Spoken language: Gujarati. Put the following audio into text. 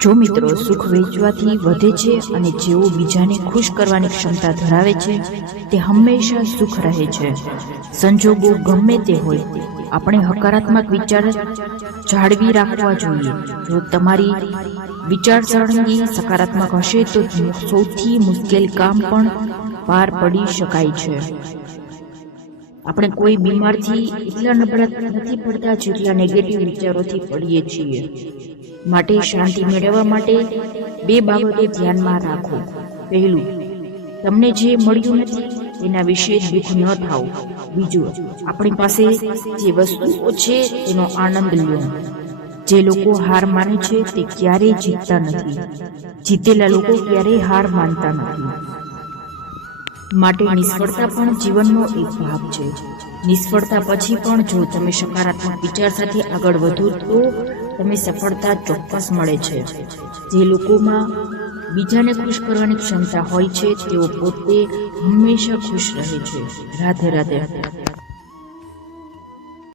જો મિત્રો સુખ વેચવાથી વધે છે અને જેઓ બીજાને ખુશ કરવાની ક્ષમતા ધરાવે છે તે હંમેશા સુખ રહે છે। સંજોગો ગમે તે હોય, આપણે હકારાત્મક વિચાર જાળવી રાખવા જોઈએ। જો તમારી વિચારસરણી સકારાત્મક હશે તો સૌથી મુશ્કેલ કામ પણ પાર પડી શકાય છે। આપણે કોઈ બીમારથી એટલા નબળા નથી પડતા જેટલા નેગેટિવ વિચારોથી પડીએ છીએ। માટે શાંતિ મેળવવા માટે બે બાબતો ધ્યાનમાં રાખો। પહેલું, તમને જે મળ્યું નથી તેના વિશે દુઃખ ન થાઓ। બીજું, આપણી પાસે જે વસ્તુઓ છે તેનો આનંદ લો। જે લોકો હાર માને છે તે ક્યારેય જીતતા નથી, જીતેલા લોકો ક્યારેય હાર માનતા નથી। માટે નિષ્ફળતા પણ જીવનનો એક ભાગ છે। નિષ્ફળતા પછી પણ જો તમે સકારાત્મક વિચાર સાથે આગળ વધો તો તમને સફળતા ચોક્કસ મળે છે। જે લોકોમાં બીજાને ખુશ કરવાની ક્ષમતા હોય છે તેઓ પોતે હંમેશા ખુશ રહે છે। રાધે રાધે।